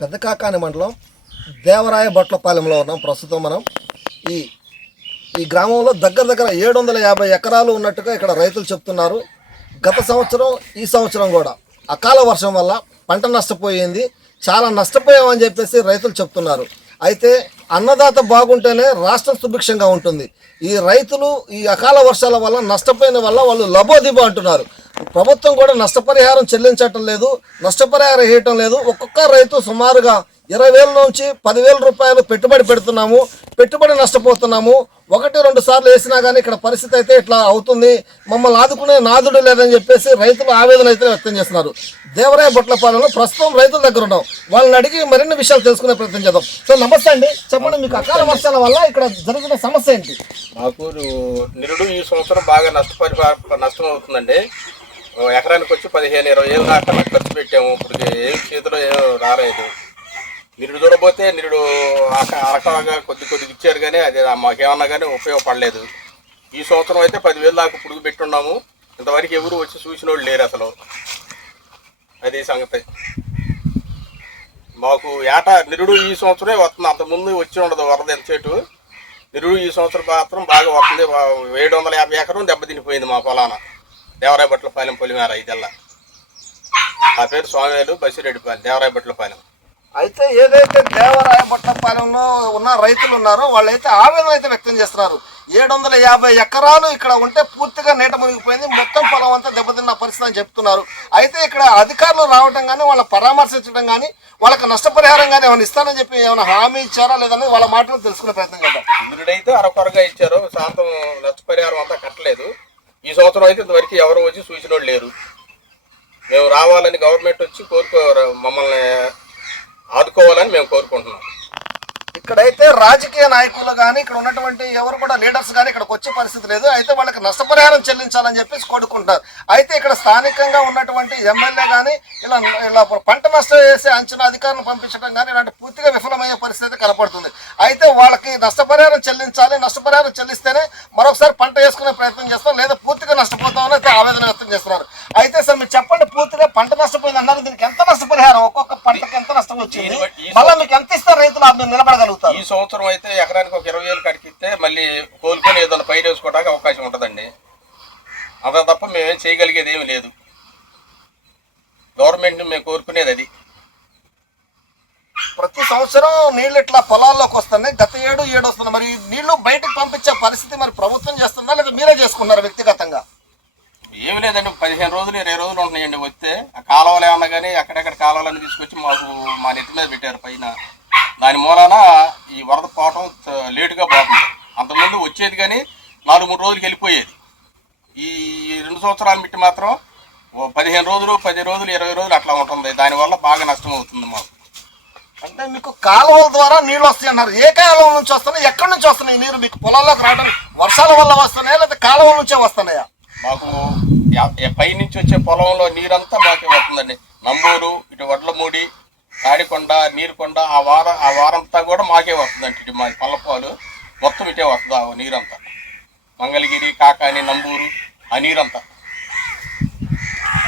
పెద్దకాకాని మండలం దేవరాయ బట్లపాలెంలో ఉన్నాం. ప్రస్తుతం మనం ఈ గ్రామంలో దగ్గర 750 ఎకరాలు ఉన్నట్టుగా ఇక్కడ రైతులు చెప్తున్నారు. గత సంవత్సరం ఈ సంవత్సరం కూడా అకాల వర్షం వల్ల పంట నష్టపోయింది, చాలా నష్టపోయామని చెప్పేసి రైతులు చెప్తున్నారు. అయితే అన్నదాత బాగుంటేనే రాష్ట్రం సుభిక్షంగా ఉంటుంది. ఈ రైతులు ఈ అకాల వర్షాల వల్ల నష్టపోయిన వల్ల వాళ్ళు లబోదిబో అంటున్నారు. ప్రభుత్వం కూడా నష్టపరిహారం చెల్లించటం లేదు, నష్టపరిహారం వేయటం లేదు. ఒక్కొక్క రైతు సుమారుగా 20,000 నుంచి 10,000 రూపాయలు పెట్టుబడి పెడుతున్నాము, పెట్టుబడి నష్టపోతున్నాము. 1-2 సార్లు వేసినా కానీ ఇక్కడ పరిస్థితి అయితే ఇట్లా అవుతుంది, మమ్మల్ని ఆదుకునే నాదుడు లేదని చెప్పేసి రైతులు ఆవేదన అయితే వ్యక్తం చేస్తున్నారు. దేవరాయ బట్లపాలెంలో ప్రస్తుతం రైతుల దగ్గర ఉన్నాం. వాళ్ళని అడిగి మరిన్ని విషయాలు తెలుసుకునే ప్రయత్నం చేద్దాం. సో నమస్తే అండి, చెప్పండి మీకు అకాల వర్షాల వల్ల ఇక్కడ జరిగిన సమస్య ఏంటి? మాకు నిరుడు ఈ సంవత్సరం బాగా నష్టం అవుతుందండి. ఎకరానికి వచ్చి 15-20 ఏళ్ళు దాకా ఖర్చు పెట్టాము. ఇప్పుడు ఏం చేతిలో ఏం రాలేదు. నిరుడు చూడబోతే నిరుడు అరకగా కొద్దిగా ఇచ్చారు, కానీ అది మాకేమన్నా కానీ ఉపయోగపడలేదు. ఈ సంవత్సరం అయితే 10,000 దాకా పురుగు పెట్టున్నాము. ఇంతవరకు ఎవరు వచ్చి చూసిన వాళ్ళు లేరు అసలు. అది సంగతి. మాకు ఏటా నిరుడు ఈ సంవత్సరమే వస్తుంది, అంతకుముందు వచ్చి ఉండదు వరద ఎంతసేటు. నిరుడు ఈ సంవత్సరం మాత్రం బాగా వస్తుంది. 750 ఎకరం దెబ్బతినిపోయింది మా పొలాన. దేవరాయ బట్లపాలెం పొలిమేర ఇదల్లా. ఆ పేరు స్వామివేలు బసిరెడ్డిపాలెం, దేవరాయ బట్లపాలెం. అయితే ఏదైతే దేవరాయ బట్లపాలెంలో ఉన్న రైతులు ఉన్నారో వాళ్ళైతే ఆవేదన అయితే వ్యక్తం చేస్తున్నారు. 750 ఎకరాలు ఇక్కడ ఉంటే పూర్తిగా నీట మునిగిపోయింది, మొత్తం పొలం అంతా దెబ్బతిన్న పరిస్థితి అని చెప్తున్నారు. అయితే ఇక్కడ అధికారులు రావడం కానీ వాళ్ళ పరామర్శించడం కానీ వాళ్ళకి నష్టపరిహారం కానీ ఏమైనా ఇస్తానని చెప్పి ఏమైనా హామీ ఇచ్చారా లేదని వాళ్ళ మాటలు తెలుసుకునే ప్రయత్నం చేద్దాం. నిరుడైతే అరకొరగా ఇచ్చారు, శాంతం నష్టపరిహారం అంతా కట్టలేదు. ఈ సంవత్సరం అయితే ఇంతవరకు ఎవరు వచ్చి చూసిన వాళ్ళు లేరు. మేము రావాలని గవర్నమెంట్ వచ్చి మమ్మల్ని ఆదుకోవాలని మేము కోరుకుంటున్నాం. ఇక్కడైతే రాజకీయ నాయకులు కానీ ఇక్కడ ఉన్నటువంటి ఎవరు కూడా లీడర్స్ కానీ ఇక్కడికి వచ్చే పరిస్థితి లేదు. అయితే వాళ్ళకి నష్టపరిహారం చెల్లించాలని చెప్పేసి కోరుకుంటారు. అయితే ఇక్కడ స్థానికంగా ఉన్నటువంటి ఎమ్మెల్యే కానీ ఇలా పంట నష్టం చేసే అంచనా అధికారులను పంపించడం కానీ ఇలాంటి పూర్తిగా విఫలమయ్యే పరిస్థితి కనపడుతుంది. అయితే వాళ్ళకి నష్టపరిహారం చెల్లించాలి, నష్టపరిహారం చెల్లిస్తేనే మరొకసారి పంట వేసుకునే ప్రయత్నం చేస్తాం, లేదా పూర్తిగా నష్టపోతామని అయితే ఆవేదన వ్యక్తం చేస్తున్నారు. అయితే సార్ మీరు చెప్పండి, పూర్తిగా పంట నష్టపోయింది అన్నారు, దీనికి ఎంత నష్టపరిహారం, ఒక్కొక్క పంటకి ఎంత నష్టం వచ్చింది, మళ్ళీ మీకు ఎంత ఇస్తారు రైతులు మీరు నిలబడగలుగుతారు? ఈ సంవత్సరం అయితే ఎకరానికి 20,000 కడిగిస్తే మళ్ళీ కోలుకొని ఏదైనా పైరు వేసుకోవడానికి అవకాశం ఉంటుందండి. అంత తప్ప మేమేం చేయగలిగేది ఏమి లేదు. గవర్నమెంట్ని మేము కోరుకునేది అది. ప్రతి సంవత్సరం నీళ్ళు ఇట్లా పొలాల్లోకి వస్తున్నాయి, గత ఏడు వస్తున్నాయి. మరి నీళ్లు బయటకు పంపించే పరిస్థితి మరి ప్రభుత్వం చేస్తుందా లేదా మీరే చేసుకున్నారు వ్యక్తిగతంగా? ఏమి లేదండి, 15 రోజులు 20 రోజులు ఉంటున్నాయండి. వస్తే ఆ కాలువలు ఏమన్నా కానీ అక్కడెక్కడ కాలువలన్నీ తీసుకొచ్చి మా నెత్తి మీద పెట్టారు పైన. దాని మూలాన ఈ వరద పోవటం లేటుగా పోతుంది. అంతకుముందు వచ్చేది కానీ 4-3 రోజులకి వెళ్ళిపోయేది. ఈ 2 సంవత్సరాల మిట్టి మాత్రం 15 రోజులు 10 రోజులు 20 రోజులు అట్లా ఉంటుంది. దానివల్ల బాగా నష్టం అవుతుంది మాకు. అంటే మీకు కాలువల ద్వారా నీళ్ళు వస్తాయి అన్నారు, ఏ కాలువల నుంచి వస్తున్నాయి, ఎక్కడి నుంచి వస్తున్నాయి నీరు మీకు పొలాల్లోకి రావడం? వర్షాల వల్ల వస్తున్నాయా లేదా కాలువల నుంచే వస్తున్నాయా? మాకు పై నుంచి వచ్చే పొలంలో నీరంతా మాకే వస్తుందండి. నంబూరు, ఇటు వడ్లమూడి, తాడికొండ, నీరుకొండ, ఆ వారంతా కూడా మాకే వస్తుందండి. ఇటు మా పల్లపాలు మొత్తం ఇటే వస్తుంది ఆ నీరంతా. మంగళగిరి, కాకాని, నంబూరు ఆ నీరంతా.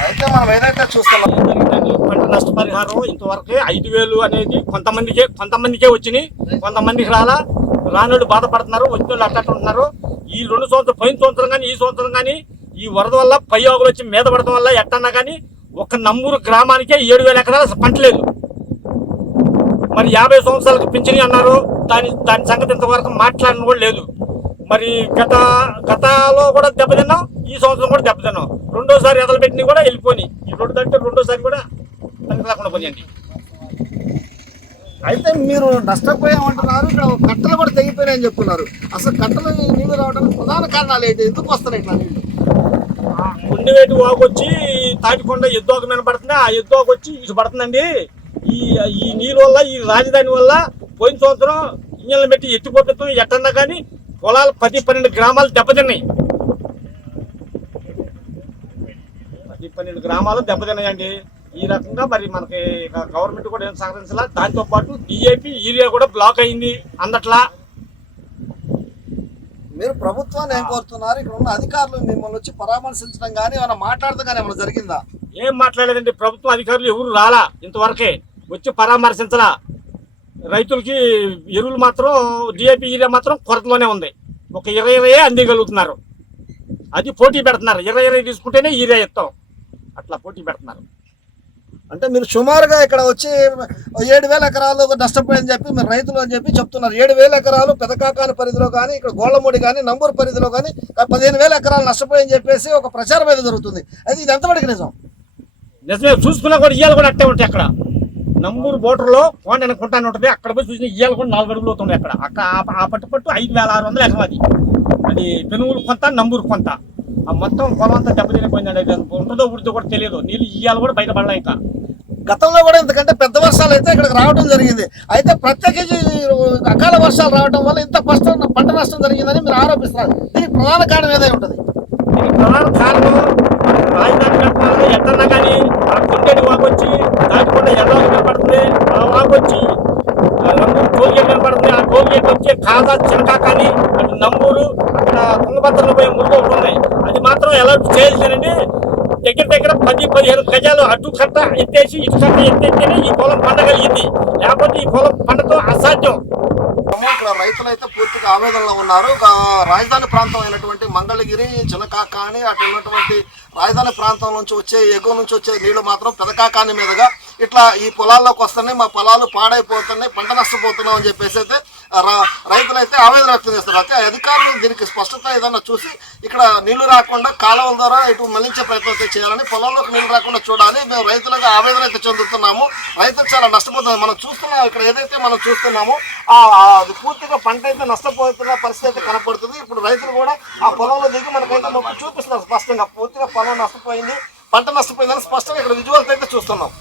అయితే మనం ఏదైతే చూస్తున్నాం, పంట నష్టపరిహారం ఇంతవరకు 5,000 అనేది కొంతమందికే వచ్చినాయి, కొంతమందికి రానోళ్ళు బాధపడుతున్నారు, వచ్చిన వాళ్ళు అట్టుంటున్నారు. ఈ 2 సంవత్సరం పోయిన సంవత్సరం కానీ ఈ సంవత్సరం కానీ ఈ వరద వల్ల పయ్యోగులు వచ్చి మీద పడటం వల్ల ఎట్టన్నా కానీ ఒక నంబూరు గ్రామానికే 7,000 ఎకరాలు పంట లేదు. మరి 50 సంవత్సరాలకు పింఛని అన్నారు, దాని సంగతి ఇంతవరకు మాట్లాడిన కూడా లేదు. మరి గతలో కూడా దెబ్బతిన్నాం, ఈ సంవత్సరం కూడా దెబ్బతిన్నాం. రెండోసారి ఎదలు పెట్టినవి కూడా వెళ్ళిపోయి, ఈ రెండోసారి కూడా పనికి రాకుండా పోయండి. అయితే మీరు నష్టపోయామంటున్నారు, ఇక్కడ కట్టలు కూడా తెగిపోయినాయని చెప్తున్నారు. అసలు కట్టలు నీళ్లు రావడానికి ప్రధాన కారణాలు ఏంటి, ఎందుకు వస్తున్నాయి ఇట్లా నీళ్ళు? కొండవేటి వాగు వచ్చి తాటికొండ ఎద్దోక మీద పడుతుంది, ఆ ఎద్దోక వచ్చి ఇటు పడుతుందండి. ఈ నీళ్ళ వల్ల, ఈ రాజధాని వల్ల పోయిన సంవత్సరం ఇంజన్లు పెట్టి ఎత్తిపోతాం ఎట్టన్నా కానీ పొలాలు 10-12 గ్రామాలు దెబ్బతిన్నాయి. 10-12 గ్రామాలు దెబ్బతిన్నాయండి. ఈ రకంగా మరి మనకి గవర్నమెంట్ కూడా ఏం సహకరించాలా. దాంతోపాటు DAP ఏరియా కూడా బ్లాక్ అయింది అందట్లా. మీరు ప్రభుత్వాన్ని ఏం కోరుతున్నారు? ఇక్కడ ఉన్న అధికారులు మిమ్మల్ని వచ్చి పరామర్శించడం కానీ ఏమైనా మాట్లాడడం కానీ ఏమైనా జరిగిందా? ఏం మాట్లాడలేదండి, ప్రభుత్వ అధికారులు ఎవరు రాలా ఇంతవరకే. వచ్చి పరామర్శించలా. రైతులకి ఎరువులు మాత్రం డిఏపి యూరియా మాత్రం కొరతలోనే ఉంది. ఒక 20 అందిగలుగుతున్నారు. అది పోటీ పెడుతున్నారు. 20 తీసుకుంటేనే యూరియా ఇస్తాం, అట్లా పోటీ పెడుతున్నారు. అంటే మీరు సుమారుగా ఇక్కడ వచ్చి 7,000 ఎకరాలు నష్టపోయని చెప్పి మీరు రైతులు అని చెప్పి చెప్తున్నారు. 7,000 ఎకరాలు పెదకాకాని పరిధిలో కానీ, ఇక్కడ గోళ్ళమూడి కానీ, నంబూరు పరిధిలో కానీ 15,000 ఎకరాలు నష్టపోయని చెప్పేసి ఒక ప్రచారం అయితే జరుగుతుంది. అయితే ఇది ఎంతవరకు నిజం? నిజమే, చూసుకున్నా కూడా ఇయ్యాలు కూడా అట్టే ఉంటాయి. అక్కడ నంబూరు బోర్డర్లో కోండ అనుకుంటానే ఉంటుంది. అక్కడ పోయి చూసిన ఇయ్యాలు కూడా 4 అడుగులు అవుతున్నాయి. అక్కడ ఆ పట్టు 5,600 ఎకరం అది పెనుగులు కొంత, నంబూరు కొంత. ఆ మొత్తం పొలం అంతా దెబ్బతినిపోయిందండి. అది ఉంటుందో ఉడితో కూడా తెలియదు. నీళ్ళు ఇయ్యాలు కూడా బయటపడలే. ఇంకా గతంలో కూడా ఎందుకంటే పెద్ద వర్షాలు అయితే ఇక్కడికి రావడం జరిగింది. అయితే ప్రత్యేకించి అకాల వర్షాలు రావడం వల్ల ఇంత పంట నష్టం జరిగిందని మీరు ఆరోపిస్తున్నారు. దీనికి ప్రధాన కారణం ఏదై ఉంటుంది? దీనికి ప్రధాన కారణం రాజధాని కట్టాలని ఎట్టన్నా కానీ ఆ కొండేటి వాగొచ్చి దాటికుండా ఎర్రవాగు కనపడుతుంది. ఆ వాగొచ్చి నంబూరు టోల్గేట్ కనపడుతుంది. ఆ టోల్గేట్ వచ్చి కాదా చినకా కానీ అటు నంబూరు అక్కడ తుంగభద్రలో పోయే మురుగు ఒకటి ఉన్నాయి. అది మాత్రం అలర్ట్ చేయాల్సిందండి. దగ్గర 10-15 గజాలు అటు కట్ట ఎత్తేసి ఇటు కట్ట ఎత్తేస్తేనే ఈ పొలం పండగలిగింది. లేకపోతే ఈ పొలం పండతో అసాధ్యం. ఇక్కడ రైతులు అయితే పూర్తిగా ఆవేదనలో ఉన్నారు. రాజధాని ప్రాంతం అయినటువంటి మంగళగిరి, చినకాకాని అటు ఉన్నటువంటి రాజధాని ప్రాంతం నుంచి వచ్చే ఎగువ నుంచి వచ్చే నీళ్లు మాత్రం పెదకాకాని మీదుగా ఇట్లా ఈ పొలాల్లోకి వస్తున్నాయి. మా పొలాలు పాడైపోతున్నాయి, పంట నష్టపోతున్నాం అని చెప్పేసి అయితే రైతులు అయితే ఆవేదన వ్యక్తం చేస్తారు. అయితే అధికారులు దీనికి స్పష్టత ఏదన్నా చూసి ఇక్కడ నీళ్లు రాకుండా కాలువల ద్వారా ఇటు మళ్లించే ప్రయత్నం అయితే చేయాలని, పొలంలోకి నీళ్లు రాకుండా చూడాలి. మేము రైతులుగా ఆవేదన అయితే చెందుతున్నాము. రైతులు చాలా నష్టపోతున్నారు. మనం చూస్తున్నాం ఇక్కడ ఏదైతే మనం చూస్తున్నామో అది పూర్తిగా పంట అయితే నష్టపోతున్న పరిస్థితి అయితే కనపడుతుంది. ఇప్పుడు రైతులు కూడా ఆ పొలంలో దిగి మనకైతే మొక్కు చూపిస్తున్నారు స్పష్టంగా. పూర్తిగా పొలం నష్టపోయింది, పంట నష్టపోయిందని స్పష్టంగా ఇక్కడ విజువల్స్ అయితే చూస్తున్నాం.